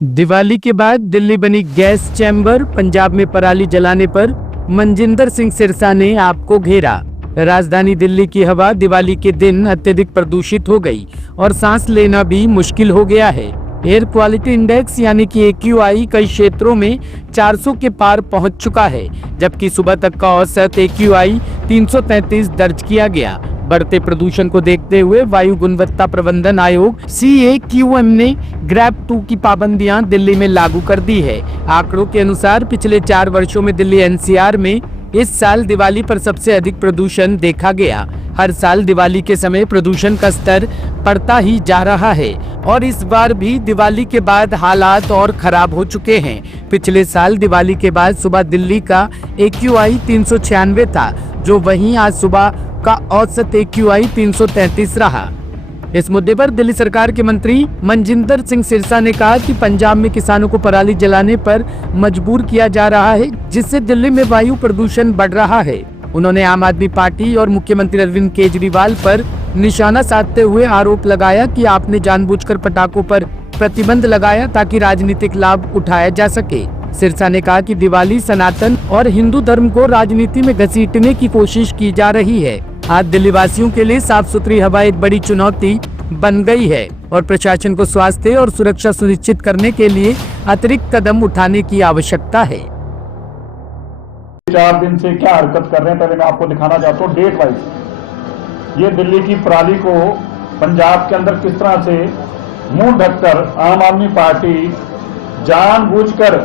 दिवाली के बाद दिल्ली बनी गैस चैम्बर। पंजाब में पराली जलाने पर मनजिंदर सिंह सिरसा ने आपको घेरा। राजधानी दिल्ली की हवा दिवाली के दिन अत्यधिक प्रदूषित हो गई और सांस लेना भी मुश्किल हो गया है। एयर क्वालिटी इंडेक्स यानी कि AQI कई क्षेत्रों में 400 के पार पहुंच चुका है, जबकि सुबह तक का औसत AQI 333 दर्ज किया गया। बढ़ते प्रदूषण को देखते हुए वायु गुणवत्ता प्रबंधन आयोग CAQM ने ग्रैब 2 की पाबंदियां दिल्ली में लागू कर दी है। आंकड़ों के अनुसार पिछले 4 वर्षों में दिल्ली NCR में इस साल दिवाली पर सबसे अधिक प्रदूषण देखा गया। हर साल दिवाली के समय प्रदूषण का स्तर बढ़ता ही जा रहा है और इस बार भी दिवाली के बाद हालात और खराब हो चुके हैं। पिछले साल दिवाली के बाद सुबह दिल्ली का AQI 396 था, जो वहीं आज सुबह का औसत AQI 333 रहा। इस मुद्दे पर दिल्ली सरकार के मंत्री मनजिंदर सिंह सिरसा ने कहा कि पंजाब में किसानों को पराली जलाने पर मजबूर किया जा रहा है, जिससे दिल्ली में वायु प्रदूषण बढ़ रहा है। उन्होंने आम आदमी पार्टी और मुख्यमंत्री अरविंद केजरीवाल पर निशाना साधते हुए आरोप लगाया कि आपने जानबूझकर पटाखों पर प्रतिबंध लगाया ताकि राजनीतिक लाभ उठाया जा सके। सिरसा ने कहा कि दिवाली सनातन और हिंदू धर्म को राजनीति में घसीटने की कोशिश की जा रही है। आज दिल्ली वासियों के लिए साफ सुथरी हवा एक बड़ी चुनौती बन गई है और प्रशासन को स्वास्थ्य और सुरक्षा सुनिश्चित करने के लिए अतिरिक्त कदम उठाने की आवश्यकता है। 4 दिन से क्या हरकत कर रहे हैं, पहले मैं आपको दिखाना चाहता हूँ डेट वाइज। ये दिल्ली की पराली को पंजाब के अंदर किस तरह से मुंह ढककर आम आदमी पार्टी जानबूझकर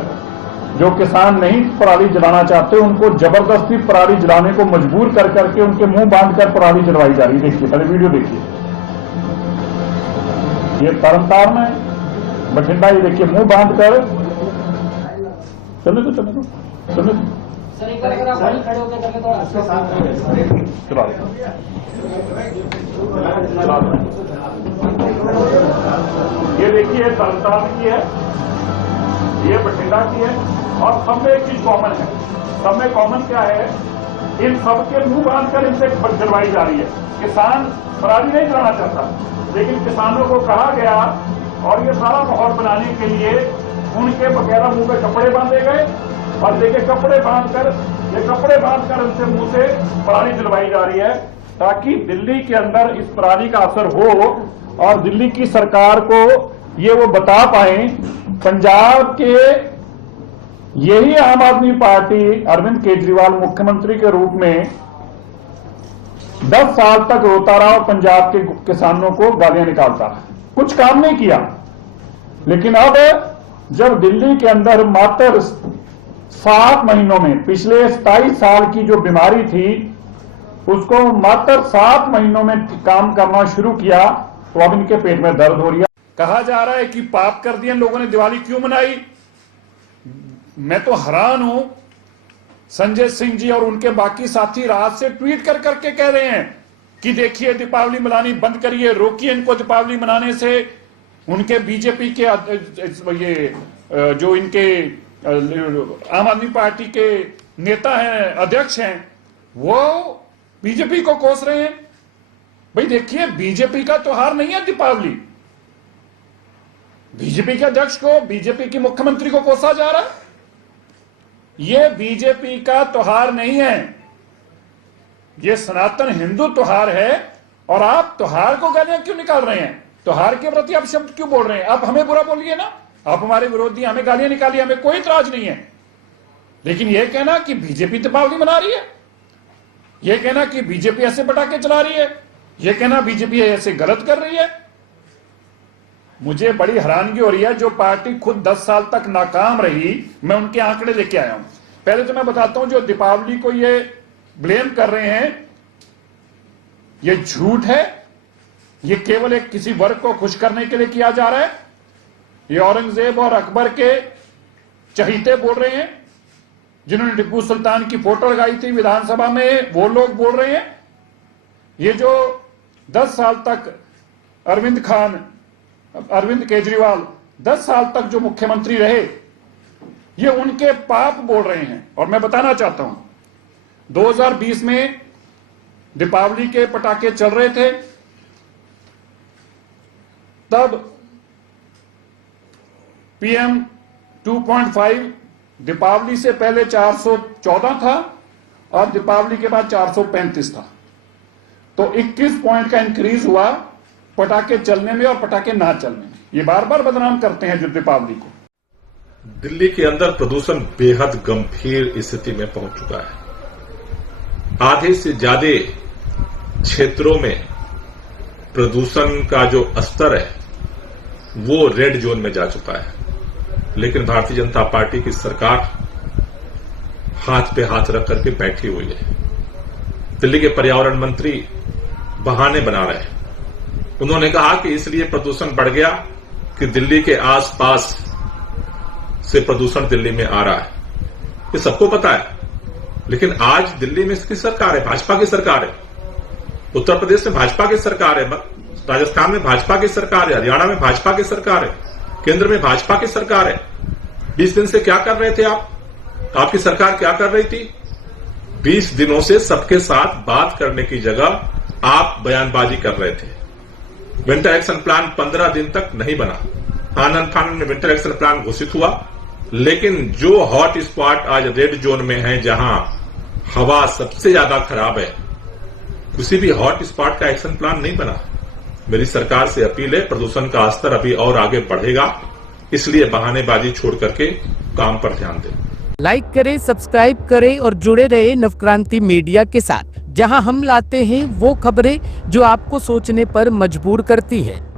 जो किसान नहीं पराली जलाना चाहते उनको जबरदस्ती पराली जलाने को मजबूर कर करके उनके मुंह बांधकर पराली जलवाई जा रही है। देखिए, पहले वीडियो देखिए। ये तरनतारन है, बठिंडा, ये देखिए मुंह बांधकर। चलने दो चलने दो चलने दो। ये देखिए तरनतारन की है, ये बठिंडा की है और सब में एक चीज कॉमन है। सब में कॉमन क्या है? इन सबके मुंह बांधकर इनसे जलवाई जा रही है। किसान पराली नहीं जलाना चाहता, लेकिन किसानों को कहा गया और ये सारा माहौल बनाने के लिए उनके बकायदा मुंह पे कपड़े बांधे गए और देखिए कपड़े बांधकर उनसे मुंह से पराली जलवाई जा रही है, ताकि दिल्ली के अंदर इस पराली का असर हो और दिल्ली की सरकार को ये वो बता पाए। पंजाब के यही आम आदमी पार्टी अरविंद केजरीवाल मुख्यमंत्री के रूप में 10 साल तक रोता रहा और पंजाब के किसानों को गालियां निकालता रहा, कुछ काम नहीं किया। लेकिन अब जब दिल्ली के अंदर मात्र 7 महीनों में पिछले 27 साल की जो बीमारी थी उसको मात्र 7 महीनों में काम करना शुरू किया, तो अब इनके पेट में दर्द हो रही है। कहा जा रहा है कि पाप कर दिया लोगों ने, दिवाली क्यों मनाई। मैं तो हैरान हूं, संजय सिंह जी और उनके बाकी साथी रात से ट्वीट कर करके कह रहे हैं कि देखिए दीपावली मनानी बंद करिए, रोकिए इनको दीपावली मनाने से। उनके बीजेपी के ये जो इनके आम आदमी पार्टी के नेता हैं, अध्यक्ष हैं, वो बीजेपी को कोस रहे हैं। भाई देखिए, बीजेपी का त्योहार नहीं है दीपावली। बीजेपी के अध्यक्ष को, बीजेपी की मुख्यमंत्री को कोसा जा रहा है। यह बीजेपी का त्योहार नहीं है, यह सनातन हिंदू त्योहार है। और आप त्योहार को गालियां क्यों निकाल रहे हैं? त्योहार के प्रति आप शब्द क्यों बोल रहे हैं? आप हमें बुरा बोलिए ना, आप हमारे विरोधी, हमें गालियां निकालिए, हमें कोई इतराज नहीं है। लेकिन यह कहना कि बीजेपी दीपावली मना रही है, यह कहना कि बीजेपी ऐसे पटाखे चला रही है, यह कहना बीजेपी ऐसे गलत कर रही है, मुझे बड़ी हैरानगी हो रही है। जो पार्टी खुद 10 साल तक नाकाम रही, मैं उनके आंकड़े लेके आया हूं। पहले तो मैं बताता हूं, जो दीपावली को ये ब्लेम कर रहे हैं, ये झूठ है। ये केवल एक किसी वर्ग को खुश करने के लिए किया जा रहा है। ये औरंगजेब और अकबर के चहीते बोल रहे हैं, जिन्होंने टिप्पू सुल्तान की फोटो लगाई थी विधानसभा में, वो लोग बोल रहे हैं। ये जो 10 साल तक अरविंद केजरीवाल 10 साल तक जो मुख्यमंत्री रहे, ये उनके पाप बोल रहे हैं। और मैं बताना चाहता हूं, 2020 में दीपावली के पटाखे चल रहे थे, तब PM 2.5 दीपावली से पहले 414 था और दीपावली के बाद 435 था। तो 21 पॉइंट का इंक्रीज हुआ पटाखे चलने में और पटाखे ना चलने में। ये बार बार बदनाम करते हैं जो दीपावली को। दिल्ली के अंदर प्रदूषण बेहद गंभीर स्थिति में पहुंच चुका है। आधे से ज्यादा क्षेत्रों में प्रदूषण का जो स्तर है वो रेड जोन में जा चुका है। लेकिन भारतीय जनता पार्टी की सरकार हाथ पे हाथ रख करके बैठी हुई है। दिल्ली के पर्यावरण मंत्री बहाने बना रहे हैं। उन्होंने कहा कि इसलिए प्रदूषण बढ़ गया कि दिल्ली के आसपास से प्रदूषण दिल्ली में आ रहा है। ये सबको पता है। लेकिन आज दिल्ली में इसकी सरकार है, भाजपा की सरकार है। उत्तर प्रदेश में भाजपा की सरकार है, राजस्थान में भाजपा की सरकार है, हरियाणा में भाजपा की सरकार है, केंद्र में भाजपा की सरकार है। 20 दिन से क्या कर रहे थे आप? आपकी सरकार क्या कर रही थी? 20 दिनों से सबके साथ बात करने की जगह आप बयानबाजी कर रहे थे। विंटर एक्शन प्लान 15 दिन तक नहीं बना। आनंद फानन में विंटर एक्शन प्लान घोषित हुआ, लेकिन जो हॉट स्पॉट आज रेड जोन में है, जहां हवा सबसे ज्यादा खराब है, किसी भी हॉट स्पॉट का एक्शन प्लान नहीं बना। मेरी सरकार से अपील है, प्रदूषण का स्तर अभी और आगे बढ़ेगा, इसलिए बहानेबाजी छोड़ करके काम पर ध्यान दें। लाइक करें, सब्सक्राइब करें और जुड़े रहे नवक्रांति मीडिया के साथ, जहां हम लाते हैं वो खबरें जो आपको सोचने पर मजबूर करती है।